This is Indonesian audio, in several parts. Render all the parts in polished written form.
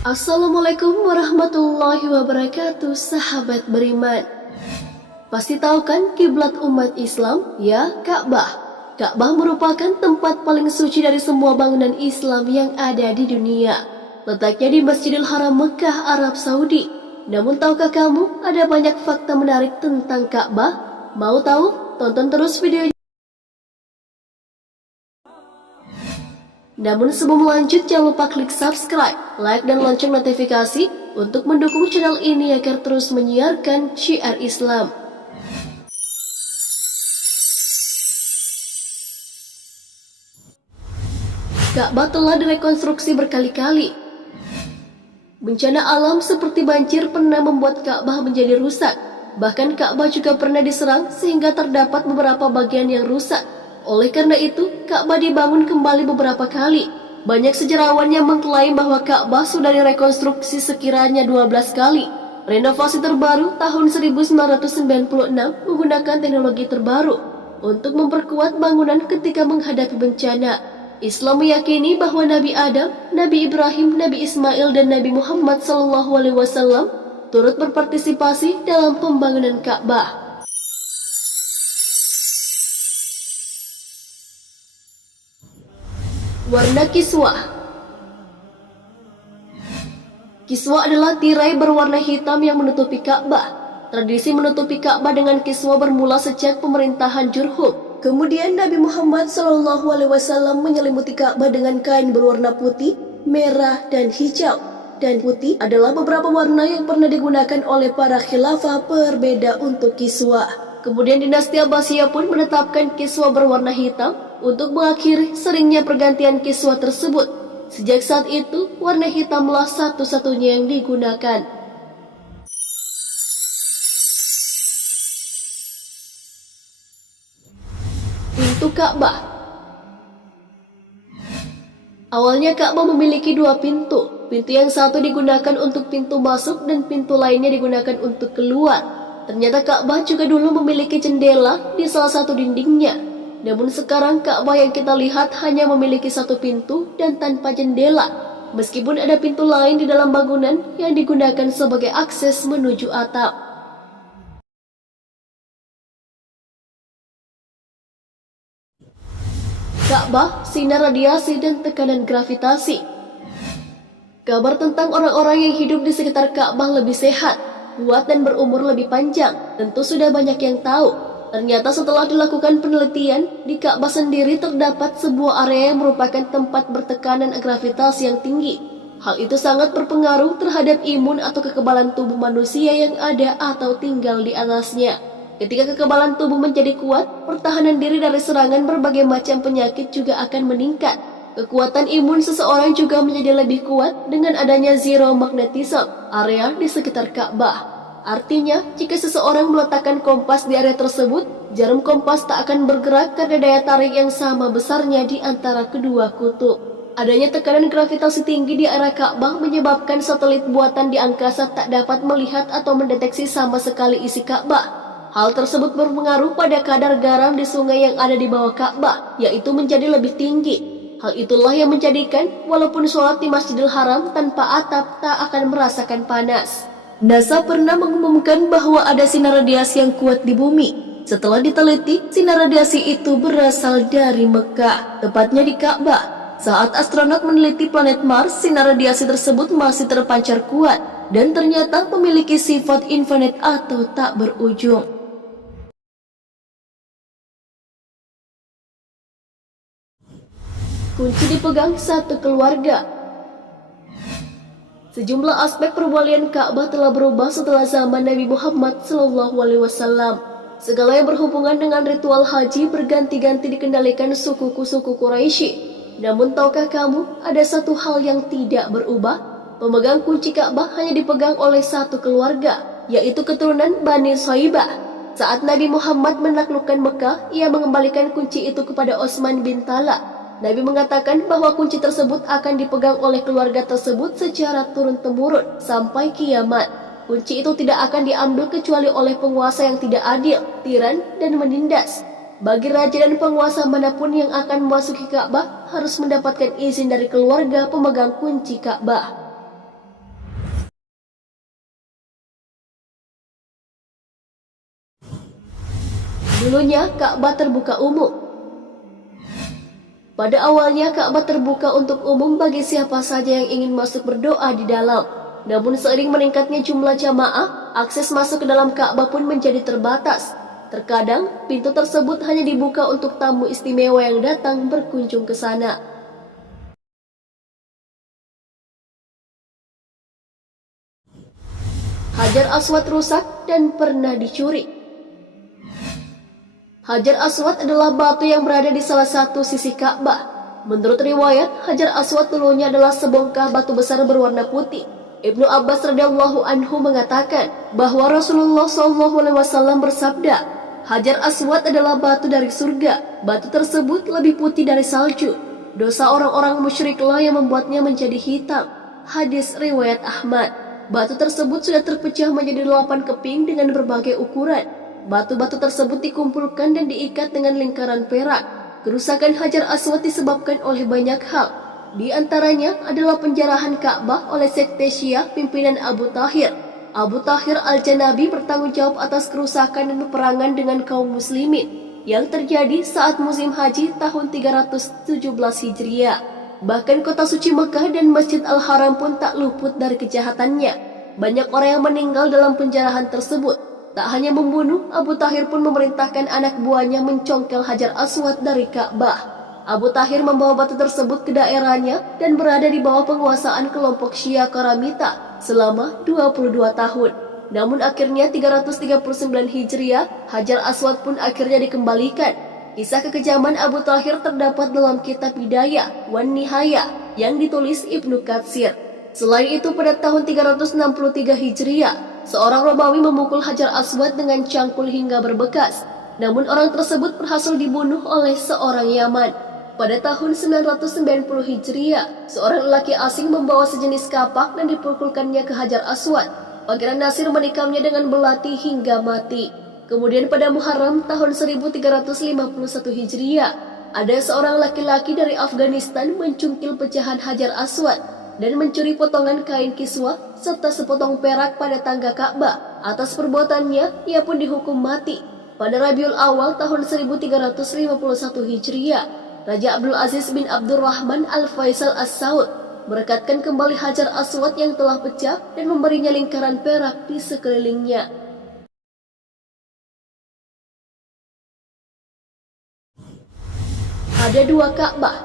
Assalamualaikum warahmatullahi wabarakatuh, sahabat beriman. Pasti tahu kan kiblat umat Islam? Ya, Ka'bah. Ka'bah merupakan tempat paling suci dari semua bangunan Islam yang ada di dunia. Letaknya di Masjidil Haram Mekah, Arab Saudi. Namun tahukah kamu ada banyak fakta menarik tentang Ka'bah? Mau tahu? Tonton terus videonya. Namun sebelum lanjut, jangan lupa klik subscribe, like, dan lonceng notifikasi untuk mendukung channel ini agar terus menyiarkan syiar Islam. Ka'bah telah direkonstruksi berkali-kali. Bencana alam seperti banjir pernah membuat Ka'bah menjadi rusak. Bahkan Ka'bah juga pernah diserang sehingga terdapat beberapa bagian yang rusak. Oleh karena itu, Ka'bah dibangun kembali beberapa kali. Banyak sejarawan yang mengklaim bahwa Ka'bah sudah direkonstruksi sekiranya 12 kali. Renovasi terbaru tahun 1996 menggunakan teknologi terbaru untuk memperkuat bangunan ketika menghadapi bencana. Islam meyakini bahwa Nabi Adam, Nabi Ibrahim, Nabi Ismail, dan Nabi Muhammad SAW turut berpartisipasi dalam pembangunan Ka'bah. Warna kiswah. Kiswah adalah tirai berwarna hitam yang menutupi Ka'bah. Tradisi menutupi Ka'bah dengan kiswah bermula sejak pemerintahan Jurhum. Kemudian Nabi Muhammad SAW menyelimuti Ka'bah dengan kain berwarna putih, merah, dan hijau. Dan putih adalah beberapa warna yang pernah digunakan oleh para khilafah berbeda untuk kiswah. Kemudian dinasti Abbasiyah pun menetapkan kiswah berwarna hitam untuk mengakhiri seringnya pergantian kiswah tersebut. Sejak saat itu, warna hitamlah satu-satunya yang digunakan. Pintu Ka'bah. Awalnya Ka'bah memiliki dua pintu. Pintu yang satu digunakan untuk pintu masuk dan pintu lainnya digunakan untuk keluar. Ternyata Ka'bah juga dulu memiliki jendela di salah satu dindingnya. Namun sekarang Ka'bah yang kita lihat hanya memiliki satu pintu dan tanpa jendela. Meskipun ada pintu lain di dalam bangunan yang digunakan sebagai akses menuju atap. Ka'bah, sinar radiasi dan tekanan gravitasi. Kabar tentang orang-orang yang hidup di sekitar Ka'bah lebih sehat, kuat, dan berumur lebih panjang tentu sudah banyak yang tahu. Ternyata setelah dilakukan penelitian, di Ka'bah sendiri terdapat sebuah area yang merupakan tempat bertekanan gravitasi yang tinggi. Hal itu sangat berpengaruh terhadap imun atau kekebalan tubuh manusia yang ada atau tinggal di atasnya. Ketika kekebalan tubuh menjadi kuat, pertahanan diri dari serangan berbagai macam penyakit juga akan meningkat. Kekuatan imun seseorang juga menjadi lebih kuat dengan adanya zero magnetism area di sekitar Ka'bah. Artinya, jika seseorang meletakkan kompas di area tersebut, jarum kompas tak akan bergerak karena daya tarik yang sama besarnya di antara kedua kutub. Adanya tekanan gravitasi tinggi di area Ka'bah menyebabkan satelit buatan di angkasa tak dapat melihat atau mendeteksi sama sekali isi Ka'bah. Hal tersebut berpengaruh pada kadar garam di sungai yang ada di bawah Ka'bah, yaitu menjadi lebih tinggi. Hal itulah yang menjadikan walaupun sholat di Masjidil Haram tanpa atap tak akan merasakan panas. NASA pernah mengumumkan bahwa ada sinar radiasi yang kuat di bumi. Setelah diteliti, sinar radiasi itu berasal dari Mekah, tepatnya di Ka'bah. Saat astronot meneliti planet Mars, sinar radiasi tersebut masih terpancar kuat dan ternyata memiliki sifat infinite atau tak berujung. Kunci dipegang satu keluarga. Sejumlah aspek perwalian Ka'bah telah berubah setelah zaman Nabi Muhammad SAW. Segala yang berhubungan dengan ritual haji berganti-ganti dikendalikan suku-suku Quraisy. Namun tahukah kamu, ada satu hal yang tidak berubah? Pemegang kunci Ka'bah hanya dipegang oleh satu keluarga, yaitu keturunan Bani Saibah. Saat Nabi Muhammad menaklukkan Mekah, ia mengembalikan kunci itu kepada Utsman bin Talha. Nabi mengatakan bahwa kunci tersebut akan dipegang oleh keluarga tersebut secara turun-temurun sampai kiamat. Kunci itu tidak akan diambil kecuali oleh penguasa yang tidak adil, tiran, dan menindas. Bagi raja dan penguasa manapun yang akan memasuki Ka'bah harus mendapatkan izin dari keluarga pemegang kunci Ka'bah. Dulunya Ka'bah terbuka umum. Pada awalnya Ka'bah terbuka untuk umum bagi siapa saja yang ingin masuk berdoa di dalam. Namun seiring meningkatnya jumlah jamaah, akses masuk ke dalam Ka'bah pun menjadi terbatas. Terkadang pintu tersebut hanya dibuka untuk tamu istimewa yang datang berkunjung ke sana. Hajar Aswad rusak dan pernah dicuri. Hajar Aswad adalah batu yang berada di salah satu sisi Ka'bah. Menurut riwayat, Hajar Aswad dulunya adalah sebongkah batu besar berwarna putih. Ibnu Abbas radhiyallahu anhu mengatakan bahwa Rasulullah SAW bersabda, Hajar Aswad adalah batu dari surga. Batu tersebut lebih putih dari salju. Dosa orang-orang musyriklah yang membuatnya menjadi hitam. Hadis riwayat Ahmad. Batu tersebut sudah terpecah menjadi 8 keping dengan berbagai ukuran. Batu-batu tersebut dikumpulkan dan diikat dengan lingkaran perak. Kerusakan Hajar Aswad disebabkan oleh banyak hal. Di antaranya adalah penjarahan Ka'bah oleh sekte Syiah pimpinan Abu Tahir. Abu Tahir Al-Janabi bertanggung jawab atas kerusakan dan peperangan dengan kaum muslimin yang terjadi saat musim haji tahun 317 Hijriah. Bahkan kota suci Mekah dan Masjid Al-Haram pun tak luput dari kejahatannya. Banyak orang yang meninggal dalam penjarahan tersebut. Tak hanya membunuh, Abu Tahir pun memerintahkan anak buahnya mencongkel Hajar Aswad dari Ka'bah. Abu Tahir membawa batu tersebut ke daerahnya dan berada di bawah penguasaan kelompok Syiah Karamita selama 22 tahun. Namun akhirnya 339 Hijriah, Hajar Aswad pun akhirnya dikembalikan. Kisah kekejaman Abu Tahir terdapat dalam kitab Bidayah wan Nihayah yang ditulis Ibnu Katsir. Selain itu pada tahun 363 Hijriah, seorang Romawi memukul Hajar Aswad dengan cangkul hingga berbekas. Namun orang tersebut berhasil dibunuh oleh seorang Yaman. Pada tahun 990 Hijriah, seorang lelaki asing membawa sejenis kapak dan dipukulkannya ke Hajar Aswad. Pangeran Nasir menikamnya dengan belati hingga mati. Kemudian pada Muharram tahun 1351 Hijriah, ada seorang laki-laki dari Afghanistan mencungkil pecahan Hajar Aswad dan mencuri potongan kain kiswah serta sepotong perak pada tangga Ka'bah. Atas perbuatannya, ia pun dihukum mati. Pada Rabiul Awal tahun 1351 Hijriah, Raja Abdul Aziz bin Abdurrahman Al-Faisal As-Saud merekatkan kembali Hajar Aswad yang telah pecah dan memberinya lingkaran perak di sekelilingnya. Ada 2 Ka'bah.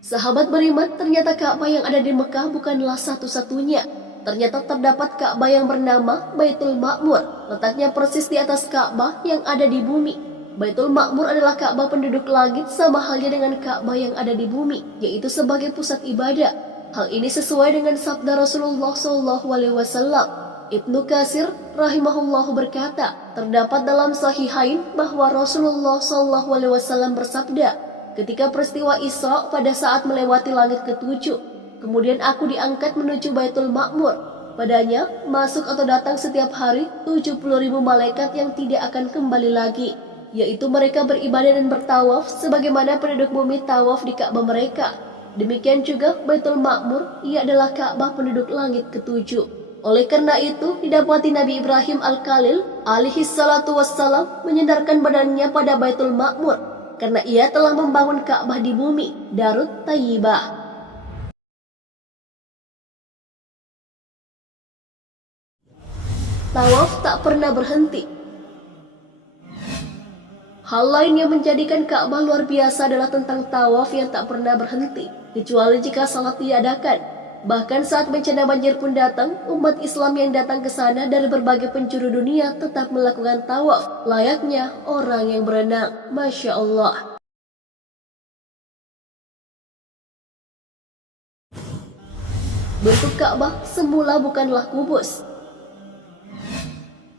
Sahabat beriman, ternyata Ka'bah yang ada di Mekah bukanlah satu-satunya. Ternyata terdapat Ka'bah yang bernama Baitul Ma'mur, letaknya persis di atas Ka'bah yang ada di bumi. Baitul Ma'mur adalah Ka'bah penduduk langit sama halnya dengan Ka'bah yang ada di bumi, yaitu sebagai pusat ibadah. Hal ini sesuai dengan sabda Rasulullah SAW. Ibnu Katsir rahimahullah berkata, terdapat dalam Sahihain bahwa Rasulullah SAW bersabda, ketika peristiwa Isra pada saat melewati langit ketujuh, kemudian aku diangkat menuju Baitul Ma'mur. Padanya masuk atau datang setiap hari 70.000 malaikat yang tidak akan kembali lagi, yaitu mereka beribadah dan bertawaf sebagaimana penduduk bumi tawaf di Ka'bah mereka. Demikian juga Baitul Ma'mur, ia adalah Ka'bah penduduk langit ketujuh. Oleh karena itu, didapati Nabi Ibrahim Al-Khalil alaihi salatu wassalam menyandarkan badannya pada Baitul Ma'mur karena ia telah membangun Ka'bah di bumi, Darut Thayyibah. Tawaf tak pernah berhenti. Hal lain yang menjadikan Ka'bah luar biasa adalah tentang tawaf yang tak pernah berhenti, kecuali jika salat diadakan. Bahkan saat bencana banjir pun datang, umat Islam yang datang ke sana dari berbagai penjuru dunia tetap melakukan tawaf, layaknya orang yang berenang. Masya Allah. Bentuk Ka'bah semula bukanlah kubus.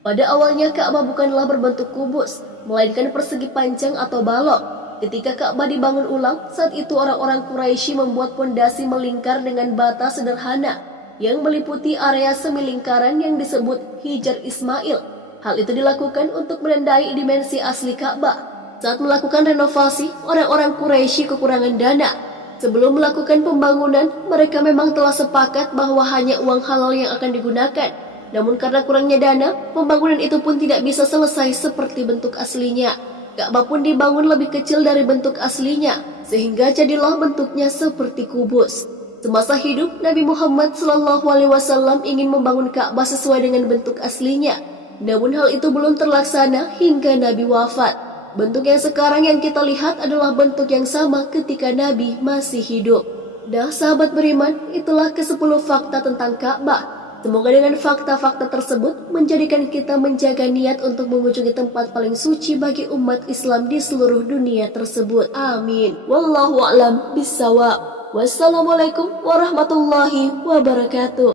Pada awalnya Ka'bah bukanlah berbentuk kubus, melainkan persegi panjang atau balok. Ketika Ka'bah dibangun ulang, saat itu orang-orang Quraisy membuat pondasi melingkar dengan bata sederhana yang meliputi area semi lingkaran yang disebut Hijar Ismail. Hal itu dilakukan untuk menandai dimensi asli Ka'bah. Saat melakukan renovasi, orang-orang Quraisy kekurangan dana. Sebelum melakukan pembangunan, mereka memang telah sepakat bahwa hanya uang halal yang akan digunakan. Namun karena kurangnya dana, pembangunan itu pun tidak bisa selesai seperti bentuk aslinya. Ka'bah pun dibangun lebih kecil dari bentuk aslinya, sehingga jadilah bentuknya seperti kubus. Semasa hidup, Nabi Muhammad SAW ingin membangun Ka'bah sesuai dengan bentuk aslinya. Namun hal itu belum terlaksana hingga Nabi wafat. Bentuk yang sekarang yang kita lihat adalah bentuk yang sama ketika Nabi masih hidup. Nah sahabat beriman, itulah ke-10 fakta tentang Ka'bah. Semoga dengan fakta-fakta tersebut menjadikan kita menjaga niat untuk mengunjungi tempat paling suci bagi umat Islam di seluruh dunia tersebut. Amin. Wallahu a'lam bishawab. Wassalamualaikum warahmatullahi wabarakatuh.